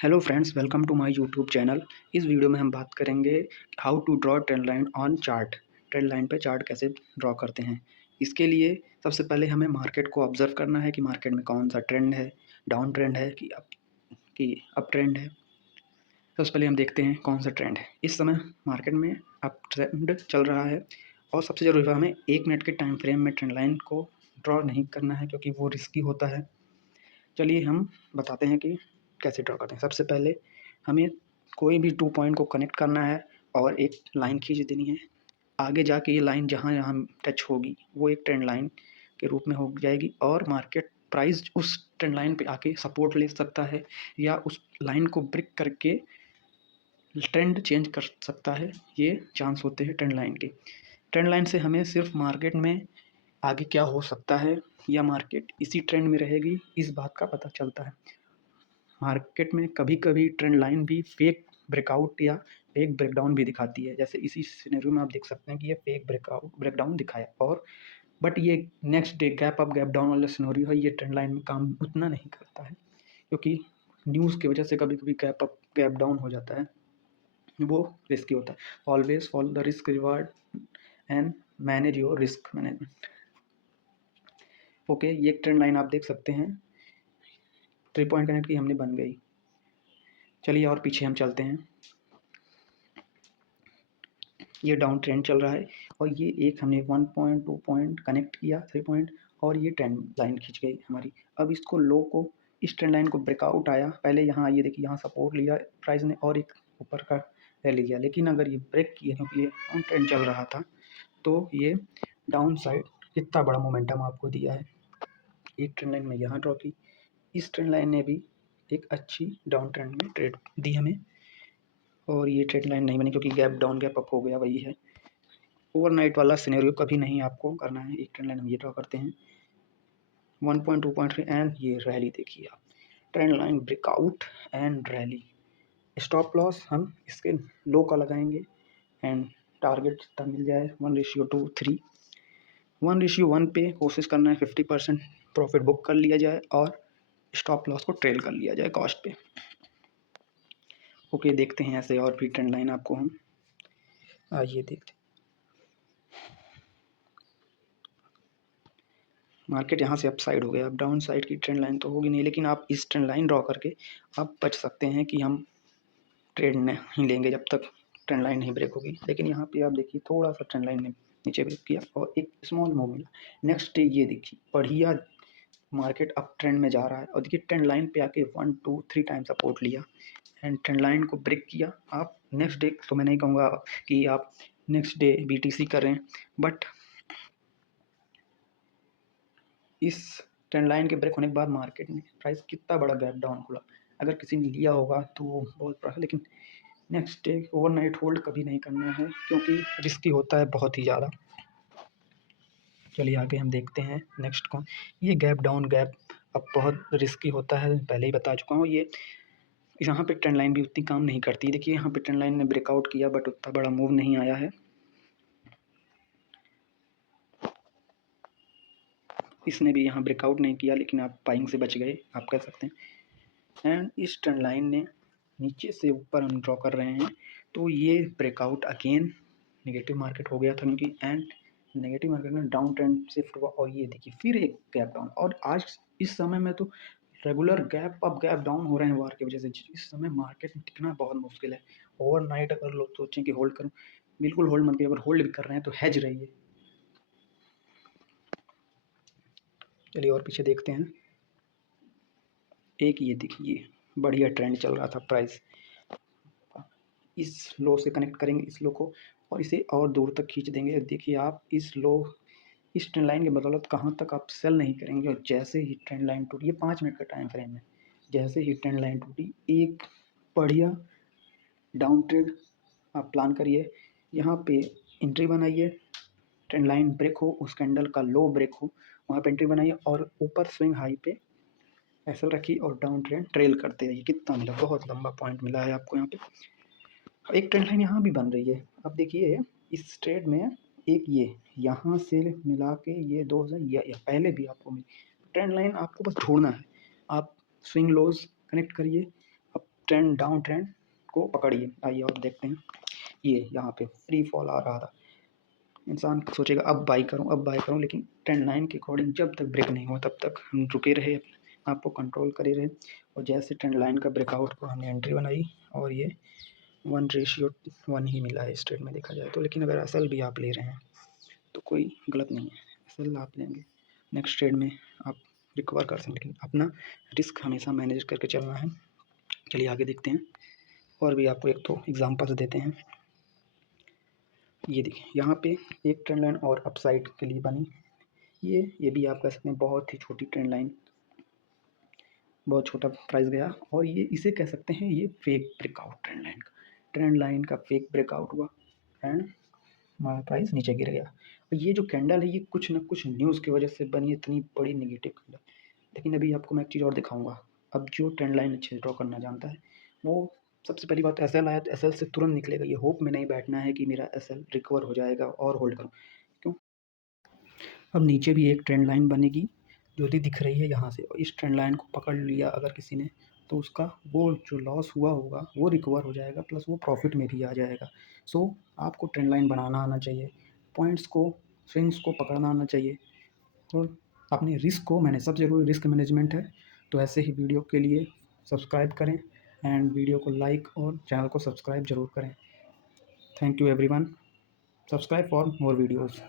Hello friends, welcome to my YouTube channel. इस video में हम बात करेंगे how to draw trend line on chart. Trend line पे चार्ट कैसे ड्रॉ करते हैं। इसके लिए सबसे पहले हमें मार्केट को ऑब्जर्व करना है कि मार्केट में कौन सा ट्रेंड है, डाउन ट्रेंड है कि अप ट्रेंड है। सबसे पहले हम देखते हैं कौन सा ट्रेंड है। इस समय मार्केट में अप ट्रेंड चल रहा है और सबसे ज़रूरी है हमें 1 मिनट के टाइम फ्रेम में ट्रेंड लाइन को ड्रॉ नहीं करना है क्योंकि वो रिस्की होता है। चलिए हम बताते हैं कि कैसे ड्रॉ करते हैं। सबसे पहले हमें कोई भी 2 पॉइंट को कनेक्ट करना है और एक लाइन खींच देनी है। आगे जाके ये लाइन जहाँ-जहाँ टच होगी वो एक ट्रेंड लाइन के रूप में हो जाएगी और मार्केट प्राइस उस ट्रेंड लाइन पे आके सपोर्ट ले सकता है या उस लाइन को ब्रेक करके ट्रेंड चेंज कर सकता है। ये चांस होते हैं ट्रेंड लाइन के। ट्रेंड लाइन से हमें सिर्फ मार्केट में आगे क्या हो सकता है या मार्केट इसी ट्रेंड में रहेगी, इस बात का पता चलता है। मार्केट में कभी-कभी ट्रेंड लाइन भी फेक ब्रेकआउट या फेक ब्रेकडाउन भी दिखाती है। जैसे इसी सिनेरियो में आप देख सकते हैं कि ये फेक ब्रेकडाउन दिखाया और बट ये next day gap up gap down वाला सिनेरियो है, ये ट्रेंड लाइन में काम उतना नहीं करता है क्योंकि न्यूज़ की वजह से कभी-कभी गैप अप गैप डाउन हो जाता है। वो रिस्की होता है। Always follow the risk reward and manage your risk management. Okay, ये एक ट्रेंड लाइन आप देख सकते हैं। 3 पॉइंट कनेक्ट की हमने बन गई। चलिए और पीछे हम चलते हैं। ये डाउन ट्रेंड चल रहा है और ये एक हमने 1 पॉइंट 2 पॉइंट कनेक्ट किया 3 पॉइंट और ये ट्रेंड लाइन खींच गई हमारी। अब इसको लो को इस ट्रेंड लाइन को ब्रेकआउट आया, पहले यहाँ ये देखिए यहाँ सपोर्ट लिया प्राइस ने और एक ऊपर का ले लिया, लेकिन अगर ये ब्रेक किया क्योंकि ये डाउन ट्रेंड चल रहा था तो ये डाउन साइड कितना बड़ा मोमेंटम आपको दिया है। एक ट्रेंड लाइन में यहाँ ड्रॉ की, इस ट्रेंड लाइन ने भी एक अच्छी डाउन ट्रेंड में ट्रेड दी हमें और ये ट्रेंड लाइन नहीं बनी क्योंकि गैप डाउन गैप अप हो गया, वही है। ओवरनाइट वाला सिनेरियो कभी नहीं आपको करना है। एक ट्रेंड लाइन हम ये ड्रॉ करते हैं 1 पॉइंट 2 पॉइंट 3 एंड ये रैली देखिए आप, trend line breakout and rally. Stop loss हम इसके लो का लगाएंगे एंड टारगेट जितना मिल जाए 1:2 3 1:1 पे कोशिश करना है 50% प्रॉफिट बुक कर लिया जाए और स्टॉप लॉस को ट्रेल कर लिया जाए कॉस्ट पे। ओके, देखते हैं ऐसे और भी ट्रेंड लाइन आपको हम आइए देखते हैं। मार्केट यहाँ से अप साइड हो गया, अब डाउन साइड की ट्रेंड लाइन तो होगी नहीं, लेकिन आप इस ट्रेंड लाइन ड्रॉ करके आप बच सकते हैं कि हम ट्रेड नहीं लेंगे जब तक ट्रेंड लाइन नहीं ब्रेक होगी। लेकिन यहाँ पे आप देखिए थोड़ा सा ट्रेंड लाइन ने नीचे ब्रेक किया और एक स्मॉल मूव मिला। नेक्स्ट डे ये देखिए बढ़िया मार्केट अप ट्रेंड में जा रहा है और देखिए ट्रेंड लाइन पे आके 1 2 3 टाइम सपोर्ट लिया एंड ट्रेंड लाइन को ब्रेक किया। आप नेक्स्ट डे तो मैं नहीं कहूँगा कि आप नेक्स्ट डे BTC करें, बट इस ट्रेंड लाइन के ब्रेक होने के बाद मार्केट में प्राइस कितना बड़ा गैप डाउन खुला। अगर किसी ने लिया होगा तो वो बहुत बड़ा है, लेकिन नेक्स्ट डे ओवरनाइट होल्ड कभी नहीं करना है क्योंकि रिस्की होता है बहुत ही ज़्यादा। चलिए आगे हम देखते हैं नेक्स्ट को। ये गैप डाउन गैप अब बहुत रिस्की होता है, पहले ही बता चुका हूँ। ये यहाँ पे ट्रेंड लाइन भी उतनी काम नहीं करती। देखिए यहाँ पे ट्रेंड लाइन ने ब्रेकआउट किया बट उतना बड़ा मूव नहीं आया है। इसने भी यहाँ ब्रेकआउट नहीं किया लेकिन आप बाइंग से बच गए, आप कह सकते हैं। एंड इस ट्रेंड लाइन ने नीचे से ऊपर हम ड्रॉ कर रहे हैं तो ये ब्रेकआउट अगेन नेगेटिव मार्केट हो गया था क्योंकि एंड नेगेटिव मार्केट में डाउन ट्रेंड शिफ्ट हुआ और ये देखिए फिर एक गैप डाउन। और आज इस समय में तो regular gap up gap down हो रहे हैं वार की वजह से। इस समय मार्केट में टिकना बहुत मुश्किल है। ओवरनाइट अगर लोग सोचें कि होल्ड करूं, बिल्कुल होल्ड मत करिए। अगर होल्ड भी कर रहे हैं तो हेज रहिए। चलिए और पीछे देखते हैं। एक ये देखिए बढ़िया ट्रेंड चल रहा था, प्राइस इस लो से कनेक्ट करेंगे इस लो को और इसे और दूर तक खींच देंगे। देखिए आप इस लो इस ट्रेंड लाइन की बदौलत कहाँ तक आप सेल नहीं करेंगे और जैसे ही ट्रेंड लाइन टूटी, ये 5 मिनट का टाइम फ्रेम है, जैसे ही ट्रेंड लाइन टूटी एक बढ़िया डाउन ट्रेड आप प्लान करिए। यहाँ पे एंट्री बनाइए, ट्रेंड लाइन ब्रेक हो, उस कैंडल का लो ब्रेक हो, वहाँ पे एंट्री बनाइए और ऊपर स्विंग हाई पे ऐसा रखिए और डाउन ट्रेंड ट्रेल करते रहिए। कितना मिला, बहुत लंबा पॉइंट मिला है आपको यहाँ पे। एक ट्रेंड लाइन यहाँ भी बन रही है। अब देखिए इस ट्रेड में एक ये यहाँ से मिला के ये 2000 या पहले भी आपको मिली ट्रेंड लाइन, आपको बस ढूंढना है। आप स्विंग लोज कनेक्ट करिए, अब ट्रेंड डाउन ट्रेंड को पकड़िए। आइए और देखते हैं, ये यहाँ पे फ्री फॉल आ रहा था, इंसान सोचेगा अब बाई करूँ, लेकिन ट्रेंड लाइन के अकॉर्डिंग जब तक ब्रेक नहीं हुआ तब तक हम रुके रहे, आपको कंट्रोल करे रहे। और जैसे ट्रेंड लाइन का ब्रेकआउट को हमने एंट्री बनाई और ये 1:1 ही मिला है इस ट्रेड में देखा जाए तो। लेकिन अगर एसएल भी आप ले रहे हैं तो कोई गलत नहीं है, एसएल आप लेंगे नेक्स्ट ट्रेड में आप रिकवर कर सकते हैं, लेकिन अपना रिस्क हमेशा मैनेज करके चलना है। चलिए आगे देखते हैं, और भी आपको एक दो एग्जांपल्स देते हैं। ये देखिए यहाँ पे एक ट्रेंड लाइन और अपसाइड के लिए बनी, ये भी आप कह सकते हैं बहुत ही छोटी ट्रेंड लाइन, बहुत छोटा प्राइस गया, और ये इसे कह सकते हैं ये फेक ब्रेकआउट ट्रेंड लाइन का फेक ब्रेकआउट हुआ एंड हमारा प्राइस नीचे गिर गया। और ये जो कैंडल है ये कुछ ना कुछ न्यूज़ की वजह से बनी, इतनी बड़ी नेगेटिव कैंडल। लेकिन अभी आपको मैं एक चीज़ और दिखाऊंगा। अब जो ट्रेंड लाइन अच्छे से ड्रॉ करना जानता है वो सबसे पहली बात एसएल आया तो एसएल से तुरंत निकलेगा। ये होप में नहीं बैठना है कि मेरा एसएल रिकवर हो जाएगा और होल्ड करूँ, क्यों। अब नीचे भी एक ट्रेंड लाइन बनेगी जो भी दिख रही है यहाँ से, और इस ट्रेंड लाइन को पकड़ लिया अगर किसी ने तो उसका वो जो लॉस हुआ होगा वो रिकवर हो जाएगा, प्लस वो प्रॉफिट में भी आ जाएगा। सो आपको ट्रेंड लाइन बनाना आना चाहिए, पॉइंट्स को स्विंग्स को पकड़ना आना चाहिए, और अपने रिस्क को मैंने सबसे ज़रूरी रिस्क मैनेजमेंट है। तो ऐसे ही वीडियो के लिए सब्सक्राइब करें एंड वीडियो को लाइक और चैनल को सब्सक्राइब ज़रूर करें। Thank you everyone, subscribe for more videos.